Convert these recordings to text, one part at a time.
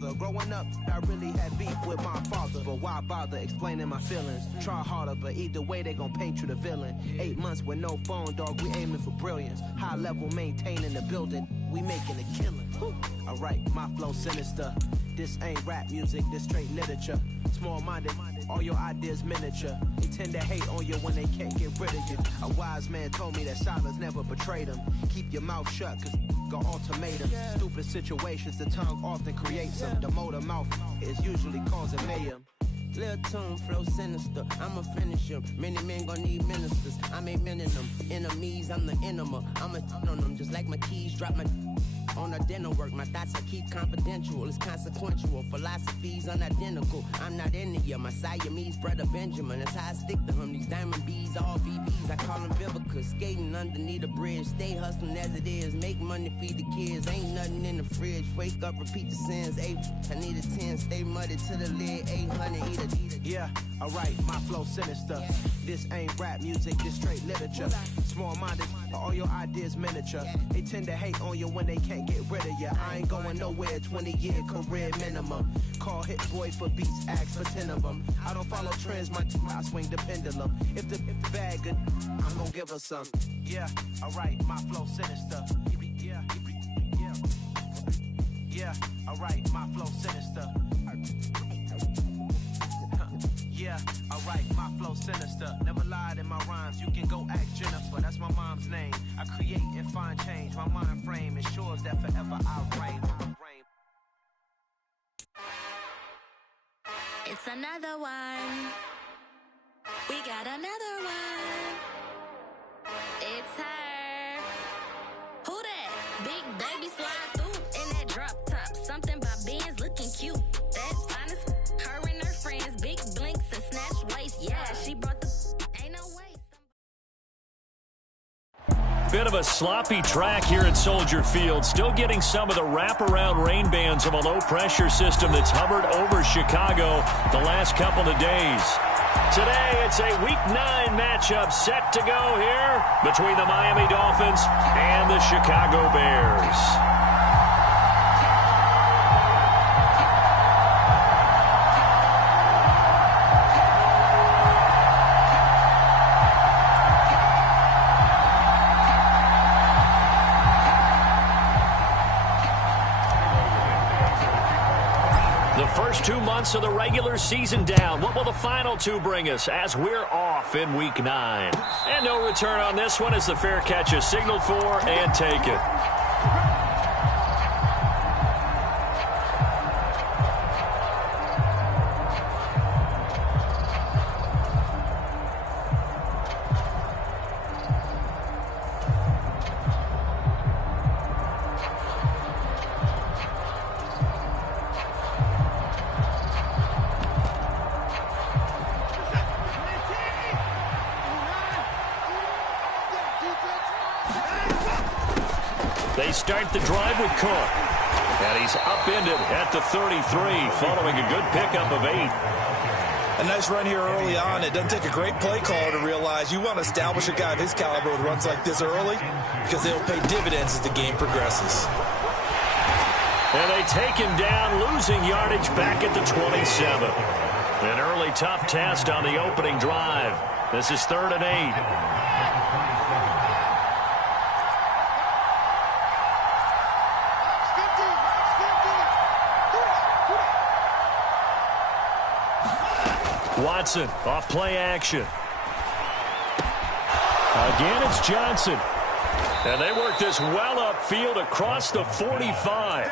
Growing up, I really had beef with my father, but why bother explaining my feelings? Try harder, but either way they gon' paint you the villain. 8 months with no phone, dog, we aiming for brilliance. High level maintaining the building, we making a killing. Alright, my flow sinister. This ain't rap music, this straight literature. Small-minded, all your ideas miniature. They tend to hate on you when they can't get rid of you. A wise man told me that silence never betrayed him. Keep your mouth shut, cause got ultimatum. Stupid situations, the tongue often creates them. The motor mouth is usually causing mayhem. Lil' tune, flow sinister, I'ma finish him. Many men gon' need ministers, I'm ain't mending them. Enemies, I'm the enema, I'ma on them. Just like my keys, drop my on the dinner work. My thoughts I keep confidential, it's consequential. Philosophies unidentical, I'm not into you. My Siamese brother Benjamin, that's how I stick to him. These diamond bees, all BBs, I call them Vivica. Skating underneath a bridge, stay hustling as it is. Make money, feed the kids, ain't nothing in the fridge. Wake up, repeat the sins, 8, I need a 10. Stay muddy to the lid, 800, eat a. Yeah, alright, my flow sinister. This ain't rap music, this straight literature. Small-minded, all your ideas miniature. They tend to hate on you when they can't get rid of you. I ain't going nowhere, 20-year career minimum. Call Hit Boy for beats, ask for 10 of them. I don't follow trends, I swing the pendulum. If the bag good, I'm gonna give her some. Yeah, alright, my flow sinister. Yeah, alright, my flow sinister. Yeah, alright, my flow sinister. Never lied in my rhymes, you can go ask Jennifer. That's my mom's name. I create and find change. My mind frame ensures that forever I'll reign. It's another one. We got another one. It's her. Who that? Big baby slide through in that drop top. Something about Benz looking cute. That's honest. Her and her friends, big blinks and snatch waist. Yeah, she brought the. Ain't no way. Bit of a sloppy track here at Soldier Field. Still getting some of the wraparound rain bands of a low-pressure system that's hovered over Chicago the last couple of days. Today, it's a Week 9 matchup set to go here between the Miami Dolphins and the Chicago Bears. First 2 months of the regular season down. What will the final 2 bring us as we're off in Week 9? And no return on this one as the fair catch is signaled for and taken. They start the drive with Cook. And he's upended at the 33 following a good pickup of 8. A nice run here early on. It doesn't take a great play caller to realize you want to establish a guy of his caliber with runs like this early because they'll pay dividends as the game progresses. And they take him down, losing yardage back at the 27. An early tough test on the opening drive. This is 3rd and 8. Watson off play action. Again, it's Johnson. And they work this well upfield across the 45.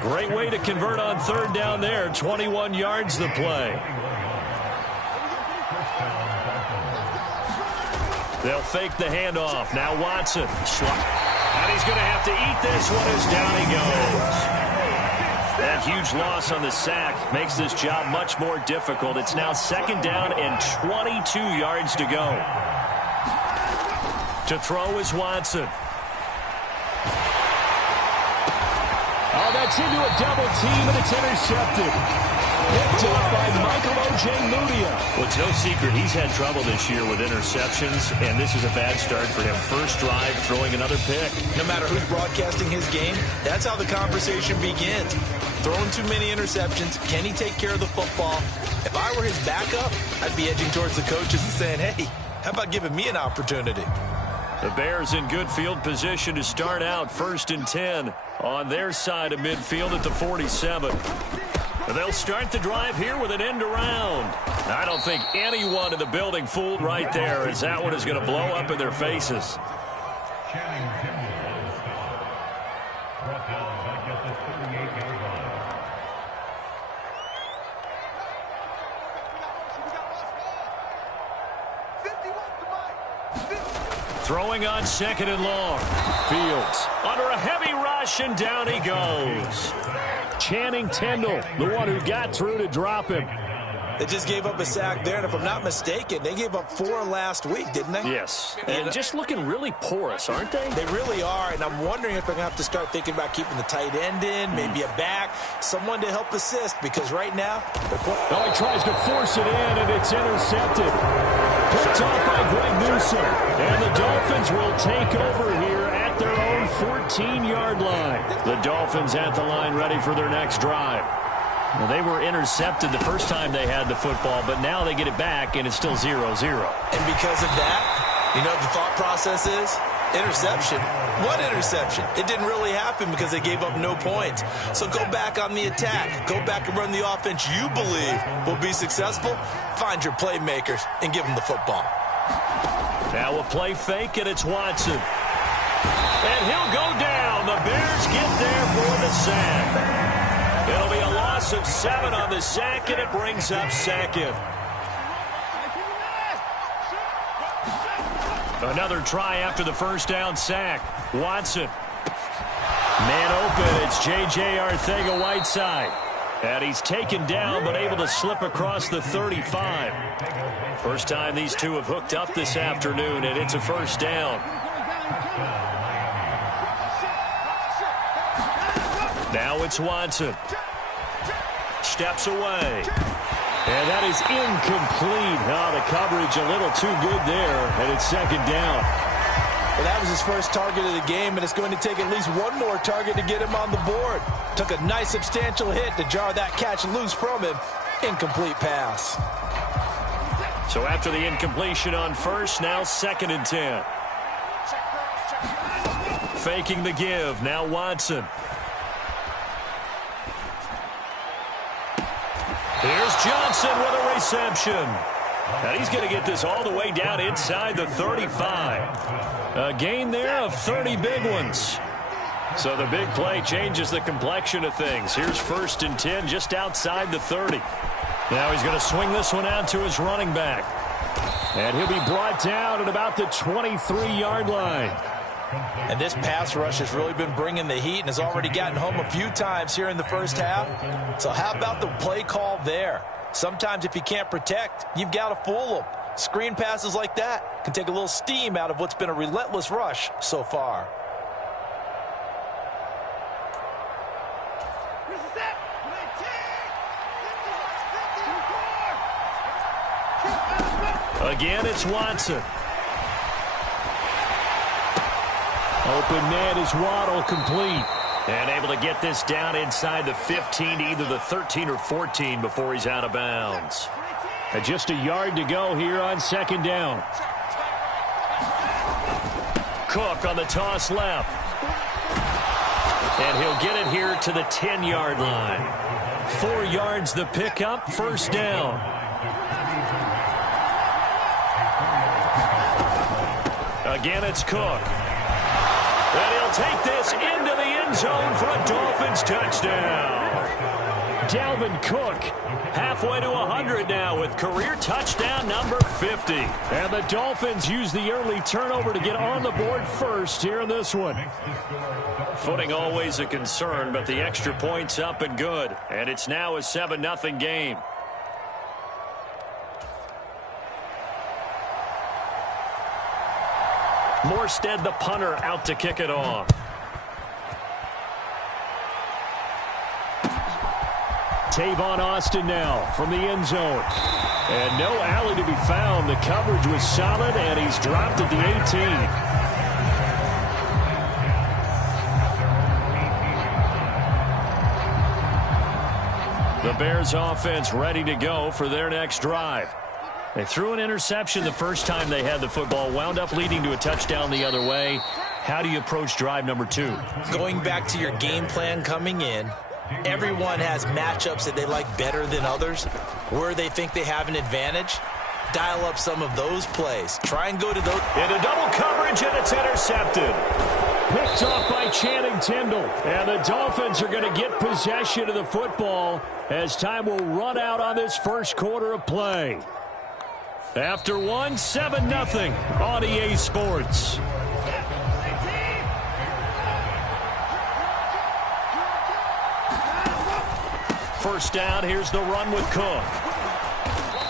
Great way to convert on 3rd down there. 21 yards the play. They'll fake the handoff. Now Watson. And he's going to have to eat this one as down he goes. That huge loss on the sack makes this job much more difficult. It's now 2nd down and 22 yards to go. To throw is Watson. Oh, that's into a double team, and it's intercepted. Picked up by Michael Ojemudia. Well, it's no secret he's had trouble this year with interceptions, and this is a bad start for him. First drive, throwing another pick. No matter who's broadcasting his game, that's how the conversation begins. throwing too many interceptions. Can he take care of the football? If I were his backup, I'd be edging towards the coaches and saying, hey, how about giving me an opportunity? The Bears in good field position to start out 1st and 10 on their side of midfield at the 47. They'll start the drive here with an end around. I don't think anyone in the building fooled right there, as that one is going to blow up in their faces. Throwing on 2nd and long. Fields under a heavy rush, and down he goes. Channing Tindall, the one who got through to drop him. They just gave up a sack there, and if I'm not mistaken, they gave up 4 last week, didn't they? Yes, and just looking really porous, aren't they? They really are, and I'm wondering if they're going to have to start thinking about keeping the tight end in, maybe a back, someone to help assist, because right now, he tries to force it in, and it's intercepted. Picked off by Greg Newsome, and the Dolphins will take over here at their own 14-yard line. The Dolphins at the line ready for their next drive. Well, they were intercepted the first time they had the football, but now they get it back, and it's still 0-0. And because of that, you know what the thought process is? Interception. What interception? It didn't really happen because they gave up no points. So go back on the attack. Go back and run the offense you believe will be successful. Find your playmakers and give them the football. Now a play fake, and it's Watson. And he'll go down. The Bears get there for the sack. It'll be a loss of 7 on the sack, and it brings up 2nd. Another try after the first down sack. Watson. Man open. It's J.J. Arcega-Whiteside. And he's taken down, but able to slip across the 35. First time these two have hooked up this afternoon, and it's a first down. Now it's Watson. Steps away. And that is incomplete. The coverage a little too good there, and it's 2nd down. Well, that was his first target of the game, and it's going to take at least one more target to get him on the board. Took a nice substantial hit to jar that catch loose from him. Incomplete pass. So after the incompletion on first, now 2nd and 10. Faking the give. Now Watson. Here's Johnson with a reception. And he's going to get this all the way down inside the 35. A gain there of 30 big ones. So the big play changes the complexion of things. Here's 1st and 10 just outside the 30. Now he's going to swing this one out to his running back. And he'll be brought down at about the 23-yard line. And this pass rush has really been bringing the heat and has already gotten home a few times here in the first half. So how about the play call there? Sometimes if you can't protect, you've got to fool them. Screen passes like that can take a little steam out of what's been a relentless rush so far. Again, it's Watson. Open man is Waddle, complete. And able to get this down inside the 15 to either the 13 or 14 before he's out of bounds. And just a yard to go here on 2nd down. Cook on the toss left. And he'll get it here to the 10-yard line. 4 yards the pickup, first down. Again, it's Cook. And he'll take this into the end zone for a Dolphins touchdown. Dalvin Cook halfway to 100 now with career touchdown number 50. And the Dolphins use the early turnover to get on the board first here in this one. Footing always a concern, but the extra point's up and good. And it's now a 7-0 game. Morstead, the punter, out to kick it off. Tavon Austin now from the end zone. And no alley to be found. The coverage was solid, and he's dropped at the 18. The Bears offense ready to go for their next drive. They threw an interception the first time they had the football, wound up leading to a touchdown the other way. How do you approach drive number 2? Going back to your game plan coming in, everyone has matchups that they like better than others, where they think they have an advantage. Dial up some of those plays. Try and go to those. Into double coverage, and it's intercepted. Picked off by Channing Tindall. And the Dolphins are going to get possession of the football as time will run out on this first quarter of play. After 7-0 on EA Sports. First down, here's the run with Cook.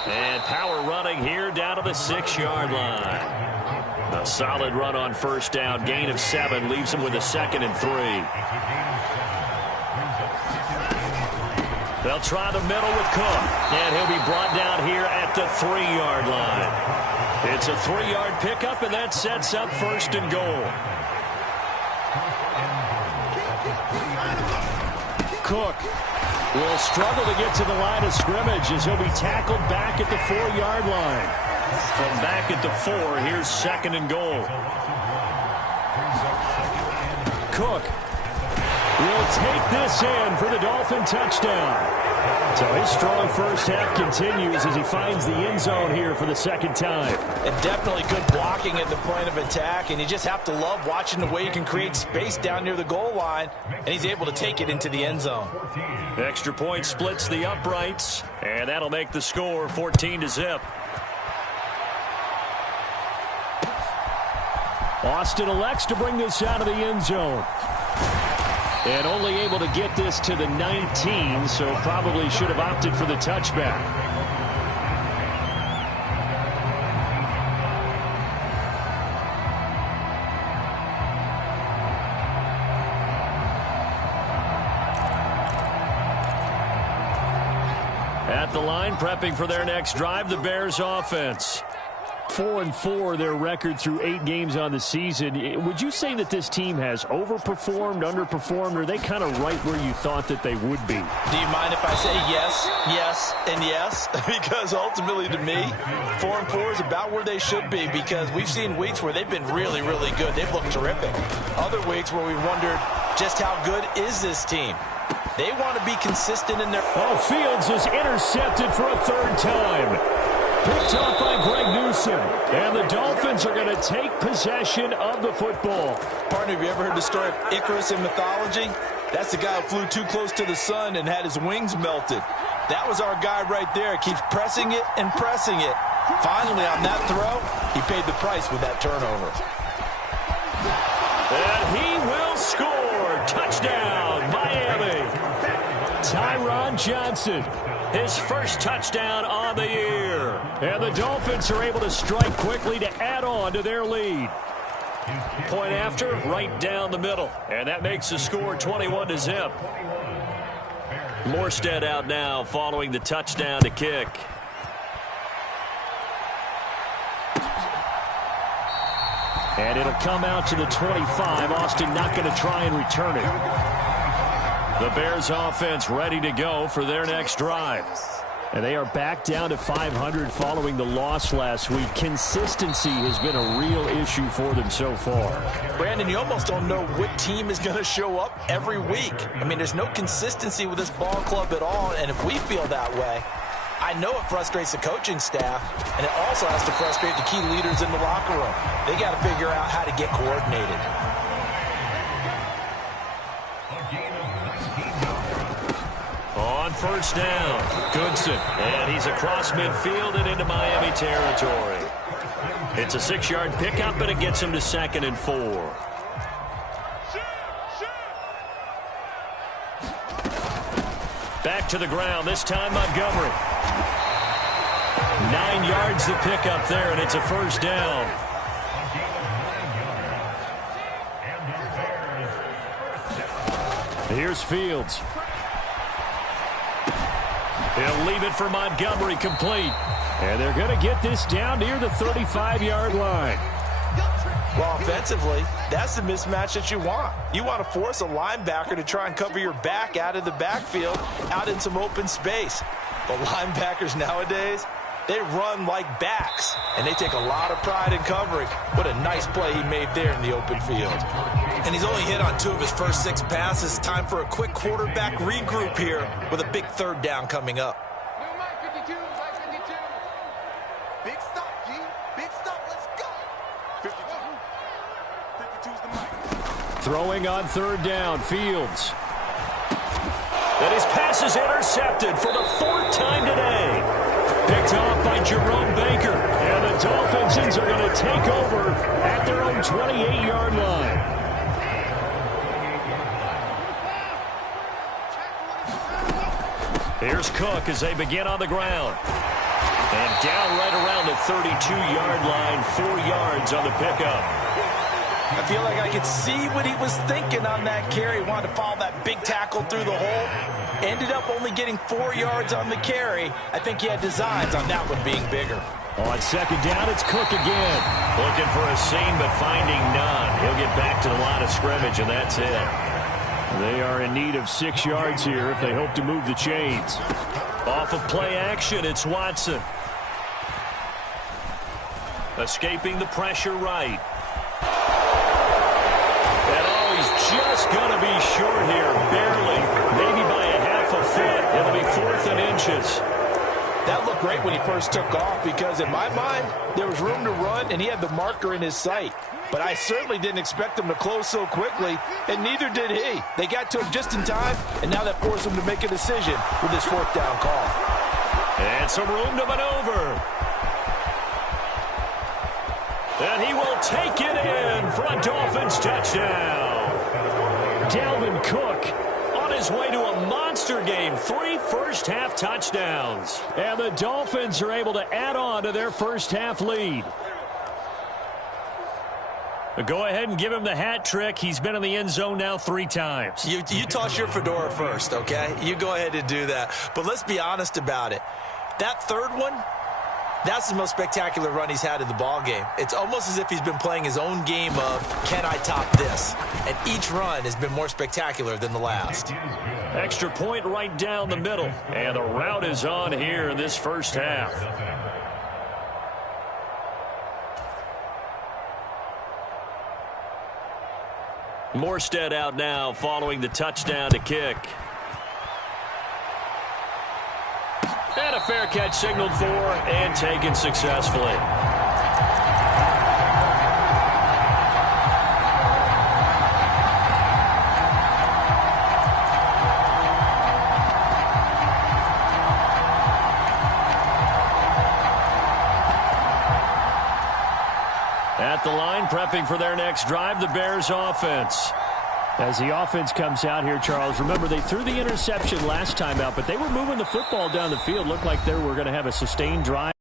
And power running here down to the 6-yard line. A solid run on first down. Gain of 7 leaves him with a 2nd and 3. They'll try the middle with Cook. And he'll be brought down here at the 3-yard line. It's a 3-yard pickup, and that sets up 1st and goal. Cook will struggle to get to the line of scrimmage as he'll be tackled back at the 4-yard line. From back at the 4, here's 2nd and goal. Cook will take this in for the Dolphin touchdown. So his strong first half continues as he finds the end zone here for the 2nd time. And definitely good blocking at the point of attack, and you just have to love watching the way he can create space down near the goal line, and he's able to take it into the end zone. Extra point splits the uprights, and that'll make the score 14-0. Austin elects to bring this out of the end zone. And only able to get this to the 19, so probably should have opted for the touchback. At the line, prepping for their next drive, the Bears offense. 4-4 their record through 8 games on the season. Would you say that this team has overperformed, underperformed, or are they kind of right where you thought that they would be? Do you mind if I say yes, yes, and yes? Because ultimately to me, 4-4 is about where they should be, because we've seen weeks where they've been really, really good. They've looked terrific. Other weeks where we wondered just how good is this team. They want to be consistent in their... Oh, Fields is intercepted for a 3rd time. Picked off by Greg Newsom. And the Dolphins are going to take possession of the football. Partner, have you ever heard the story of Icarus in mythology? That's the guy who flew too close to the sun and had his wings melted. That was our guy right there. Keeps pressing it and pressing it. Finally, on that throw, he paid the price with that turnover. And he will score. Touchdown, Miami. Tyron Johnson. His first touchdown on the year. And the Dolphins are able to strike quickly to add on to their lead. Point after, right down the middle. And that makes the score 21-0. Morstead out now following the touchdown to kick. And it'll come out to the 25. Austin not going to try and return it. The Bears offense ready to go for their next drive. And they are back down to 500 following the loss last week. Consistency has been a real issue for them so far. Brandon, you almost don't know what team is going to show up every week. I mean, there's no consistency with this ball club at all, and if we feel that way, I know it frustrates the coaching staff, and it also has to frustrate the key leaders in the locker room. They got to figure out how to get coordinated. On first down, Goodson. And he's across midfield and into Miami territory. It's a 6-yard pickup, and it gets him to 2nd and 4. Back to the ground, this time Montgomery. 9 yards to pick up there, and it's a first down. Here's Fields. He'll leave it for Montgomery, complete. And they're going to get this down near the 35-yard line. Well, offensively, that's the mismatch that you want. You want to force a linebacker to try and cover your back out of the backfield, out in some open space. But linebackers nowadays, they run like backs, and they take a lot of pride in covering. What a nice play he made there in the open field. And he's only hit on 2 of his first 6 passes. Time for a quick quarterback regroup here with a big 3rd down coming up. Big stop, G. Big stop. Let's go. 52. 52's the mic. Throwing on 3rd down, Fields. And his pass is intercepted for the 4th time today. Picked off by Jerome Baker. And the Dolphins are going to take over at their own 28-yard line. Here's Cook as they begin on the ground. And down right around the 32-yard line, 4 yards on the pickup. I feel like I could see what he was thinking on that carry. He wanted to follow that big tackle through the hole. Ended up only getting 4 yards on the carry. I think he had designs on that one being bigger. On 2nd down, it's Cook again. Looking for a seam, but finding none. He'll get back to the line of scrimmage, and that's it. They are in need of 6 yards here if they hope to move the chains. Off of play action, it's Watson. Escaping the pressure right. And oh, he's just going to be short here, barely. Maybe by a half a foot. It'll be 4th and inches. That looked great when he first took off because in my mind, there was room to run and he had the marker in his sight. But I certainly didn't expect him to close so quickly, and neither did he. They got to him just in time, and now that forced him to make a decision with his 4th down call. And some room to maneuver. And he will take it in for a Dolphins touchdown. Dalvin Cook on his way to a monster game. 3 first-half touchdowns. And the Dolphins are able to add on to their first-half lead. Go ahead and give him the hat trick. He's been in the end zone now 3 times. You toss your fedora first, okay? You go ahead and do that. But let's be honest about it. That 3rd one, that's the most spectacular run he's had in the ballgame. It's almost as if he's been playing his own game of, can I top this? And each run has been more spectacular than the last. Extra point right down the middle. And the route is on here in this first half. Morstead out now following the touchdown to kick. And a fair catch signaled for and taken successfully. At the line, prepping for their next drive, the Bears offense. As the offense comes out here, Charles, remember they threw the interception last time out, but they were moving the football down the field. Looked like they were going to have a sustained drive.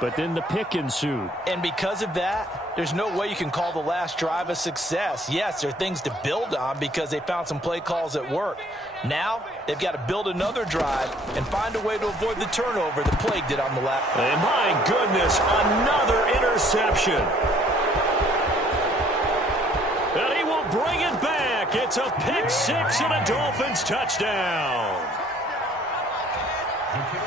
But then the pick ensued. And because of that, there's no way you can call the last drive a success. Yes, there are things to build on because they found some play calls that work. Now, they've got to build another drive and find a way to avoid the turnover that plagued it on the left. And my goodness, another interception. And he will bring it back. It's a pick 6 and a Dolphins touchdown.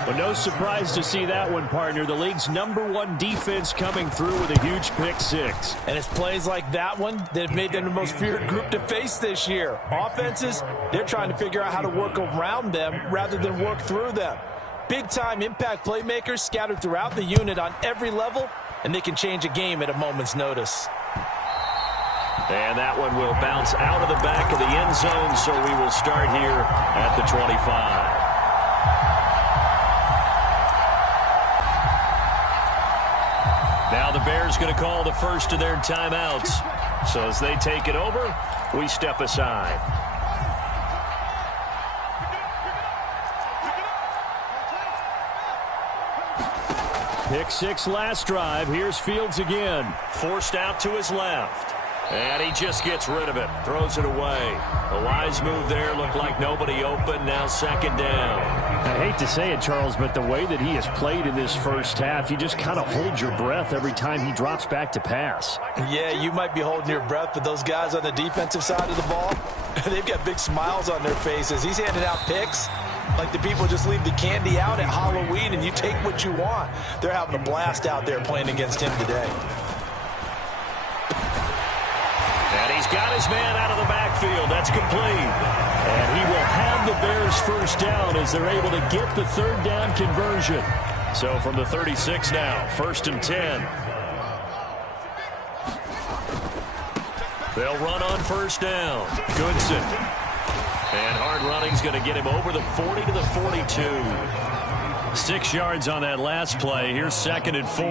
Well, no surprise to see that one, partner. The league's #1 defense coming through with a huge pick 6. And it's plays like that one that have made them the most feared group to face this year. Offenses, they're trying to figure out how to work around them rather than work through them. Big-time impact playmakers scattered throughout the unit on every level, and they can change a game at a moment's notice. And that one will bounce out of the back of the end zone, so we will start here at the 25. Now the Bears going to call the first of their timeouts. So as they take it over, we step aside. Pick 6 last drive. Here's Fields again. Forced out to his left. And he just gets rid of it, throws it away. A wise move there, looked like nobody open, now second down. I hate to say it, Charles, but the way that he has played in this first half, you just kind of hold your breath every time he drops back to pass. Yeah, you might be holding your breath, but those guys on the defensive side of the ball, they've got big smiles on their faces. He's handing out picks like the people just leave the candy out at Halloween and you take what you want. They're having a blast out there playing against him today. And he's got his man out of the backfield. That's complete. And he will have the Bears first down as they're able to get the third down conversion. So from the 36 now, 1st and 10. They'll run on first down. Goodson. And hard running's going to get him over the 40 to the 42. 6 yards on that last play. Here's 2nd and 4.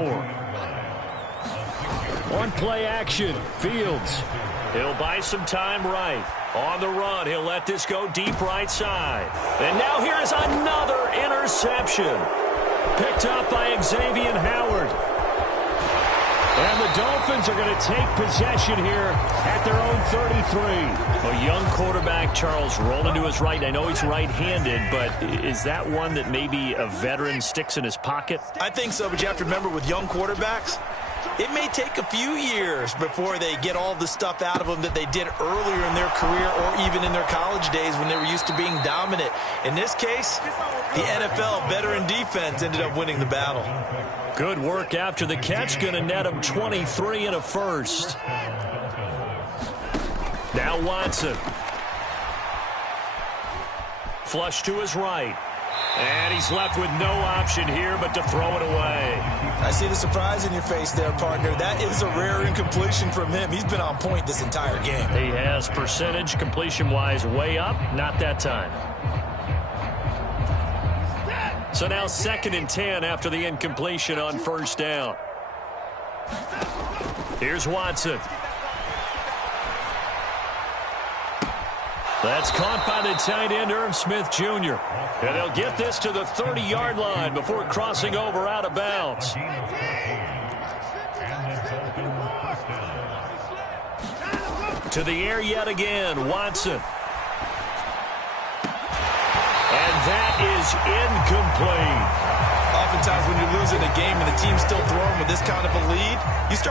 On play action, Fields. He'll buy some time right. On the run, he'll let this go deep right side. And now here is another interception. Picked up by Xavier Howard. And the Dolphins are going to take possession here at their own 33. A young quarterback, Charles, rolling to his right. I know he's right-handed, but is that one that maybe a veteran sticks in his pocket? I think so, but you have to remember with young quarterbacks, it may take a few years before they get all the stuff out of them that they did earlier in their career or even in their college days when they were used to being dominant. In this case, the NFL veteran defense ended up winning the battle. Good work after the catch. Going to net him 23 and a first. Now Watson. Flush to his right. And he's left with no option here but to throw it away. I see the surprise in your face there, partner. That is a rare incompletion from him. He's been on point this entire game. He has percentage completion-wise way up. Not that time. So now 2nd and 10 after the incompletion on first down. Here's Watson. That's caught by the tight end, Irv Smith Jr. And they'll get this to the 30-yard line before crossing over out of bounds. To the air yet again, Watson. And that is incomplete. Oftentimes when you're losing a game and the team's still throwing with this kind of a lead, you start